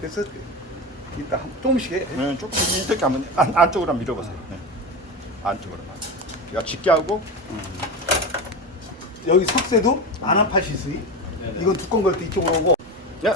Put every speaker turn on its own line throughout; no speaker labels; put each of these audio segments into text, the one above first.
그래서 이따 조금씩 해.
네, 조금 이렇게 하면 안쪽으로 한번 밀어보세요. 네. 안쪽으로만. 야, 짙게 하고.
여기 석쇠도 안 아파할 수 있으니 이건 두꺼운 걸 때 이쪽으로 오고.
네.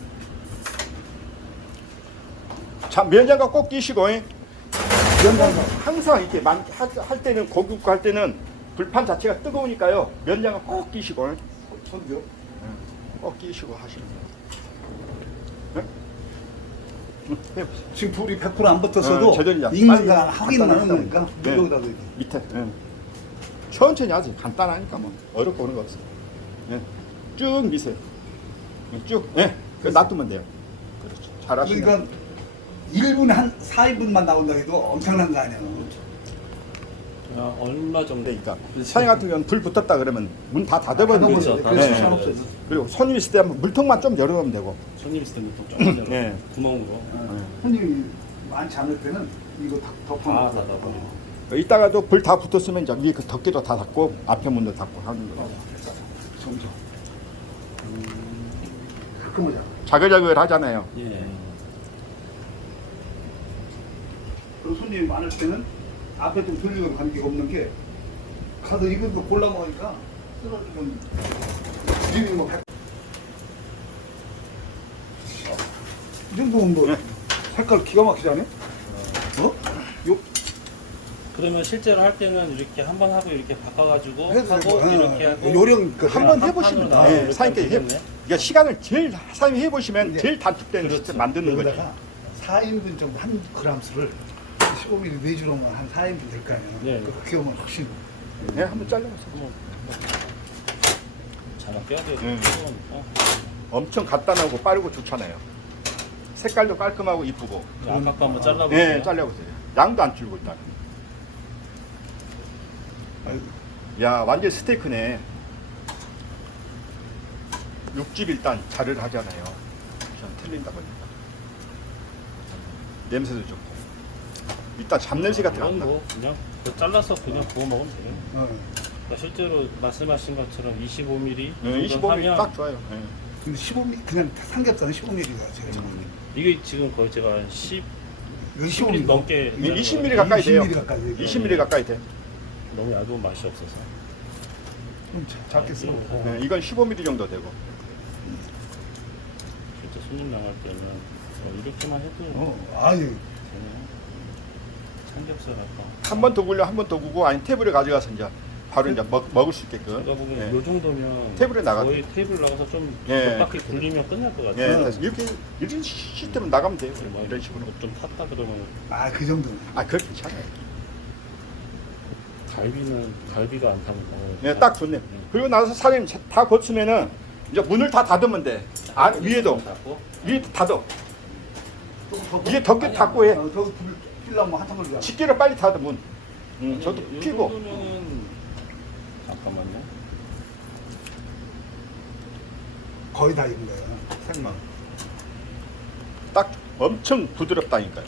자, 면장갑 꼭 끼시고. 면장갑 항상 이렇게 할 때는 고기 굽고 할 때는 불판 자체가 뜨거우니까요. 면장갑 꼭 끼시고.
손요.
꼭 끼시고 하시면 돼요. 네?
지금 불이 100%안 붙었어도
제대로 이제
익는
빨리
거 확인만 하는
간단하니까.
거니까
네.
여기다 넣을게.
밑에. 천천히 하지. 간단하니까 뭐 어렵고 그런 거 없어요. 쭉 미세요. 쭉. 그 놔두면 돼요. 그렇죠. 잘하시네.
그러니까 1분 한 4인분만 나온다 해도 엄청난 거 아니야.
얼마 정도?
그러니까 사장 같은 경우는 불 붙었다 그러면 문 다 닫아버리면
그렇죠.
돼요.
그래서
네.
상관없어요.
그리고 손님 있을 때 한번 물통만 좀 열어놓으면 되고.
손님 있을 때는 또 조금 더
네.
구멍으로.
손님이 많지 않을 때는 이거 다 덮어놓고.
닫아버리고.
이따가도 불 다 붙었으면 이제 위에 그 덮개도 다 닫고 앞에 문도 닫고 하는 거예요.
점점. 가끔 오잖아.
자글자글 하잖아요.
예.
그리고 손님이 많을 때는 앞에 좀 돌리고 관계가 없는 게 가서 이거 골라 먹으니까 쓰러지면 드리는 거 100. 이 정도면 뭐 색깔 기가 막히지 않아요? 요
그러면 실제로 할 때는 이렇게 한 번 하고 이렇게 바꿔가지고
해도
하고
되고,
이렇게 하고
요령
한번
한
해보시면
판으로
돼요.
나오고
사장님께
이렇게
그러니까 시간을 제일 사장님이 해보시면
네.
제일 단축되는 시스템 만드는 거지.
여기다가 4인분 정도 한 그램수를 15mm 내주로만 한 4인분 될 거 아니야.
네.
그렇게 하면 훨씬.
네, 한번 잘라보세요.
한번 장갑 껴야 돼요.
네.
뜨거우니까.
엄청 간단하고 빠르고 좋잖아요. 색깔도 깔끔하고 이쁘고.
아까 거 한번 잘라볼게요.
네, 잘라보세요. 양도 안 줄고 일단.
아이고.
야, 완전 스테이크네. 육즙 일단 자를 하잖아요. 전 틀린다 보니까. 냄새도 좋고. 일단 잡냄새 같은 거 안
이건
나.
뭐 그냥 잘라서 그냥 구워 먹으면 돼요. 그러니까 실제로 말씀하신 것처럼 25mm
네,
정도
25mm 딱 좋아요. 네.
근데 15mm 그냥 삼겹살은 15mm가 제가 좋은데.
이게 지금 거의 제가 한 10,
이건
10mm 넘게
20mm 가까이 돼요.
20mm 가까이 돼요.
20mm 가까이 돼.
너무 얇은 맛이 없어서.
좀 작게 써.
네, 이건 15mm 정도 되고.
진짜 손님 나갈 때는 이렇게만 해도
아유.
되네요. 삼겹살 할까?
한 번 더 굴려, 한 번 더 구고, 아니 테이블에 가져가서 이제 바로 이제 먹을 수 있게끔.
제가 보기엔
네.
요 정도면
테이블에 나가도
거의 테이블 나가서 좀
예.
몇 바퀴 굴리면 끝날 것
예,
같아요.
그래서 이런 시스템은 나가면 돼요.
뭐
이런 식으로.
좀 탔다 그러면
그 정도는.
그거 괜찮아요.
갈비가 안 타는 거.
예, 딱 좋네. 그리고 나서 사장님 다 거치면은 이제 문을 다 닫으면 돼. 위에도 닫어. 위에 덮개 닫고 해.
저기 불 피려면 한참 걸리잖아.
집게로 빨리 닫아 문. 저도 피고.
정도면은 잠깐만요.
거의 다 익은 거야. 생망.
딱 엄청 부드럽다니까요.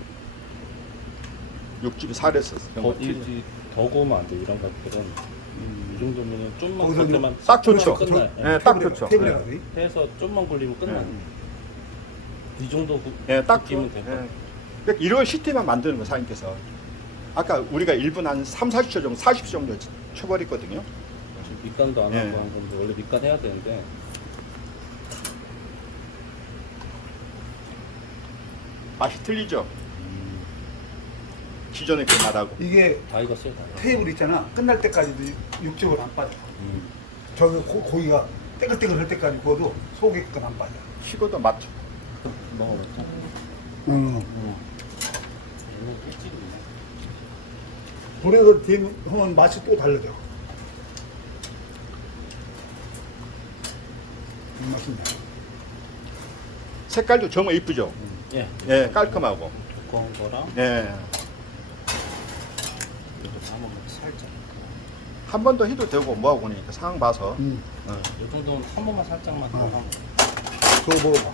육즙이 살에서.
더 구우면 안 돼. 이런 것들은 이 정도면은 좀만
거기서
굴 때만
딱 좋죠.
끝나요.
예, 딱 좋죠.
테이블에
예.
가서.
해서 좀만 굴리면 끝나요. 이 정도
예, 딱 좋아.
굽기면 되고.
그러니까 이런 시스템만 만드는 거 사장님께서. 아까 우리가 1분 한 3, 40초 정도, 40초 정도 쳐버렸거든요.
지금 밑간도 안
예.
하고 한 건데 원래 밑간 해야 되는데
맛이 틀리죠? 기존의 그 맛하고.
이게
다 익었어요. 다.
테이블 있잖아. 끝날 때까지도 육즙을 안 빠져. 저기 고기가 떼글떼글 할 때까지 구워도 속에 끝안 빠져.
식어도 맛.
먹어봤죠?
응.
이거 꿀찌네.
불에서 데우면 맛이 또 달라져. 이 맛입니다.
색깔도 정말 이쁘죠?
예.
예, 깔끔하고.
두꺼운 거랑
예.
이거 다 먹으면 살짝.
한 번 더 해도 되고 뭐하고 그러니까 상황 봐서.
이 정도는 한 번만 살짝만 더 하고.
그거 먹어봐.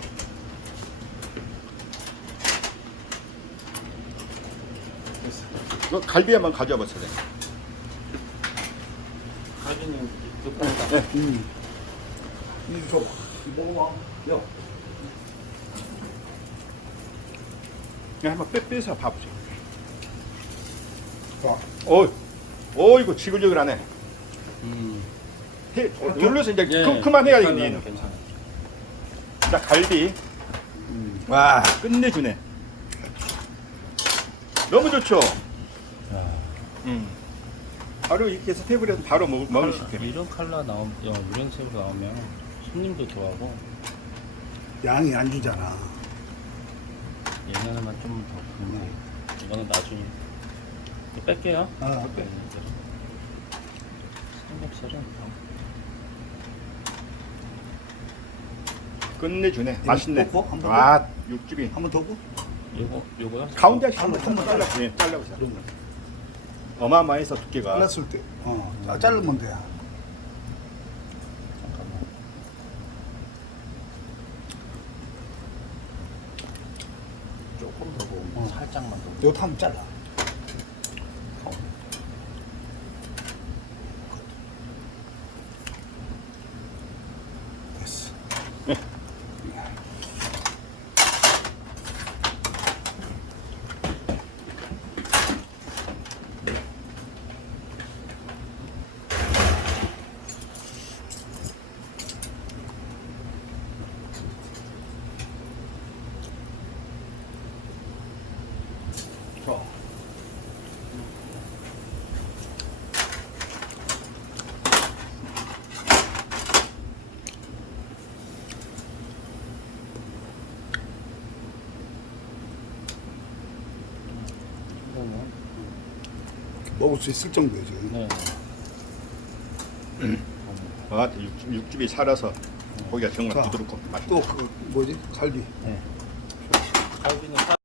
이거 갈비 한번 가져와 보세요.
갈비는 끝까지.
이거 줘봐. 이거 먹어봐. 야.
그냥 한번 빼서 봐보세요.
와,
이거 지글지글하네. 눌러서 이제
예,
그만해야
그러면
되겠네.
괜찮아.
자, 갈비. 와, 끝내주네. 너무 좋죠? 바로 이렇게 해서 테이블에서 바로 먹을 수 있게.
이런 컬러 이런 색으로 나오면 손님도 좋아하고
양이 안 주잖아.
얘네만 좀 더 그런데 이거는 나중에 또 뺄게요.
아,
네, 삼겹살은
끝내주네. 맛있네.
넣고 한번 더?
아, 육즙이.
한 번 더 고?
요거요?
가운데
한번
한번 잘라보세요. 잘라보세요. 어마어마해서 두께가.
잘랐을 때, 자르면 돼.
잠깐만. 조금 더 보고 살짝만 더.
요거 한번 잘라. 됐어.
좋아.
이거는
먹을 수 있을 정도예요, 지금.
네.
아, 육즙이 살아서 고기가 정말
자,
부드럽고 맛있다.
또 그 뭐지? 갈비.
네. 갈비는